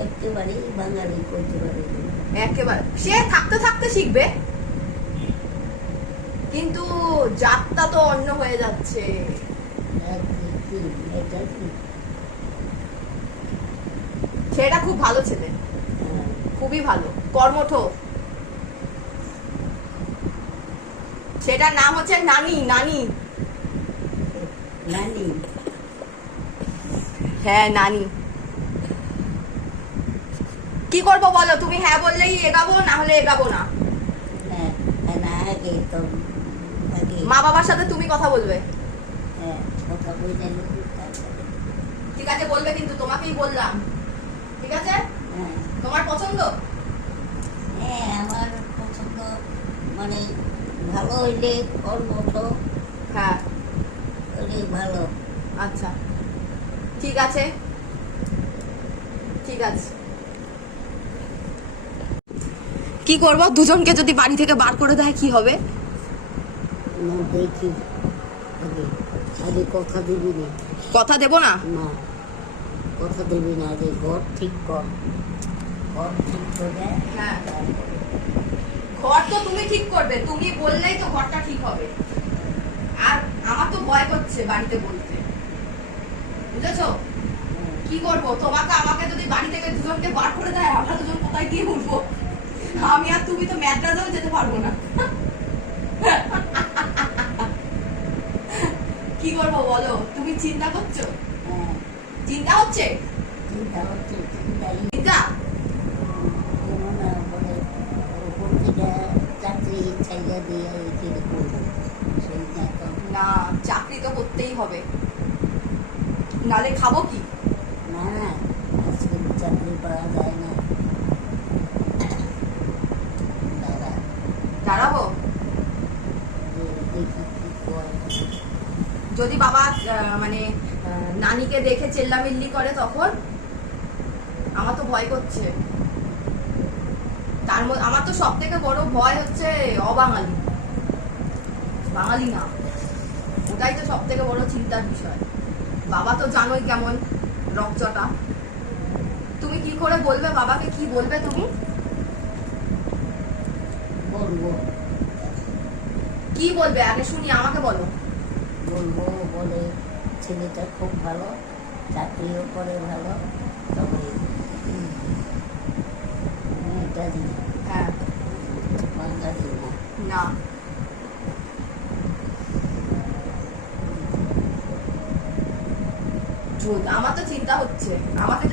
একেবারেই বাঙালি করতে পারে একেবারে। সে থাকতে থাকতে শিখবে। কিন্তু যাত্রা তো অন্য হয়ে যাচ্ছে। সেটা খুব ভালো ছেলে। হ্যাঁ, খুবই ভালো। কর্মঠ। সেটার নাম হচ্ছে নানি নানি। নানি। হ্যাঁ নানি। কি করব বলো? তুমি হ্যাঁ বললেই এগাবো না হলে এগাবো না। হ্যাঁ হ্যাঁ, তো মা বাবার সাথে তুমি কথা বলবে। হ্যাঁ ঠিক আছে বলবে কিন্তু তোমাকেই বললাম। ঠিক আছে? তোমার পছন্দ? হ্যাঁ আমার পছন্দ মানে ভালো হইলে মতো হ্যাঁ। হইলে ভালো। আচ্ছা। ঠিক আছে। ঠিক আছে। কি করব? দুজনকে যদি বাড়ি থেকে বার করে দেয় কি হবে? দেখি। আগে আগে কথা দিবি না। কথা দেব না? না কথা দিবি না। আগে ঘর ঠিক কর। ঘর ঠিক করে হ্যাঁ। ঘর তো তুমি ঠিক করবে। তুমি বললেই তো ঘরটা ঠিক হবে। আর আমার তো ভয় করছে বাড়িতে বলতে। বুঝেছ? কি করব? তোমাকে আমাকে যদি বাড়ি থেকে দুজনকে বার করে দেয় আমরা দুজন কোথায় গিয়ে উঠবো আমি আর তুমি তো ম্যাড্রাসেও যেতে পারব না। কি করব বলো? তুমি চিন্তা করছ? হ্যাঁ। চিন্তা হচ্ছে? চিন্তা হচ্ছে চিন্তা না চাকরি তো। না চাকরি তো করতেই হবে। নালে খাব কি? না চাকরি পাওয়া যায় না দাদা দাঁড়াবো দেখি কি করে যদি বাবা মানে নানিকে দেখে চেল্লামিল্লি করে তখন আমার তো ভয় করছে। তার মধ্যে আমার তো সব থেকে বড় ভয় হচ্ছে অবাঙালি। বাঙালি না। ওটাই তো সব থেকে বড় চিন্তার বিষয়। বাবা তো জানোই কেমন রকচটা। তুমি কি করে বলবে বাবাকে? কি বলবে তুমি? কি বলবে? আগে শুনি আমাকে বলো। বলব বলে ছেলেটা খুব ভালো চাকরিও করে ভালো তবে মেয়েটা দিই হ্যাঁ। না। আমার তো চিন্তা হচ্ছে। আমাকে